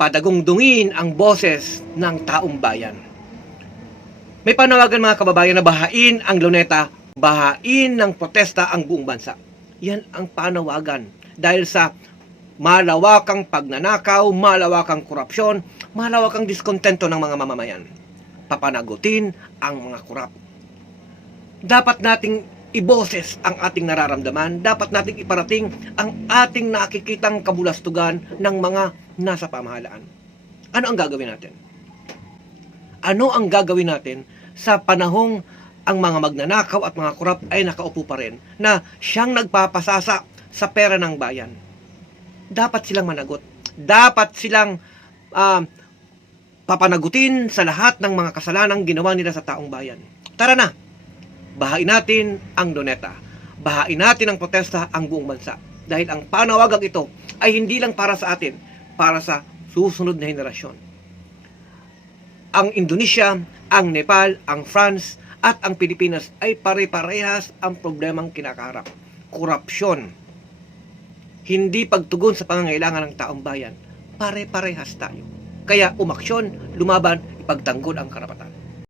padagungdungin ang boses ng taong bayan. May panawagan mga kababayan na bahain ang Luneta, bahain ng protesta ang buong bansa. Yan ang panawagan dahil sa malawakang pagnanakaw, malawakang korupsyon, malawakang diskontento ng mga mamamayan. Papanagutin ang mga korap. Dapat nating iboses ang ating nararamdaman, dapat nating iparating ang ating nakikitang kabulastugan ng mga nasa pamahalaan. Ano ang gagawin natin? Ano ang gagawin natin sa panahong ang mga magnanakaw at mga korap ay nakaupo pa rin na siyang nagpapasasa sa pera ng bayan? Dapat silang managot. Dapat silang papanagutin sa lahat ng mga kasalanang ginawa nila sa taong bayan. Tara na! Bahain natin ang Luneta. Bahain natin ang protesta ang buong bansa. Dahil ang panawagang ito ay hindi lang para sa atin, para sa susunod na henerasyon. Ang Indonesia, ang Nepal, ang France, at ang Pilipinas ay pare-parehas ang problemang kinakaharap. Korupsyon. Hindi pagtugon sa pangangailangan ng taong bayan. Pare-parehas tayo. Kaya umaksyon, lumaban, ipagtanggol ang karapatan.